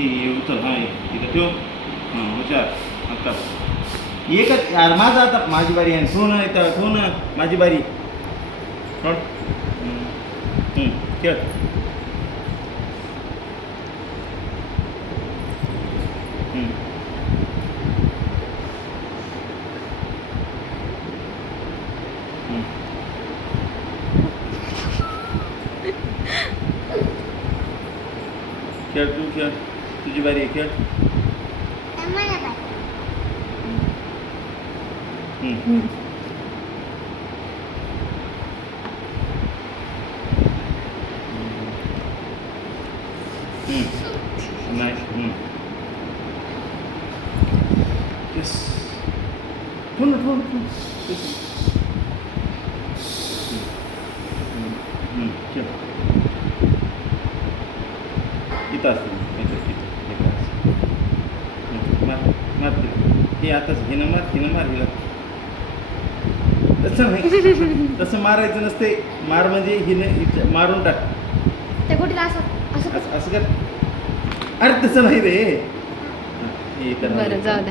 ही उचल हां इथं ठेव हां हुशार आता एकच यार माझा आता माझी बारी आहे ठेव ना इथं ठेव ना माझी बारी सोड खेळ खेळ तू खेळ तुझी बारी आहे खेळ नाईस येस ठेव ना खेळ इथं असतं मार हे आताच हिनं मार हिला तसं नाही तसं मारायचं नसते मार म्हणजे हिनं मारून टाक त्या गोटीला असं असं कर अरे तसं नाही रे बरं जाऊ द्या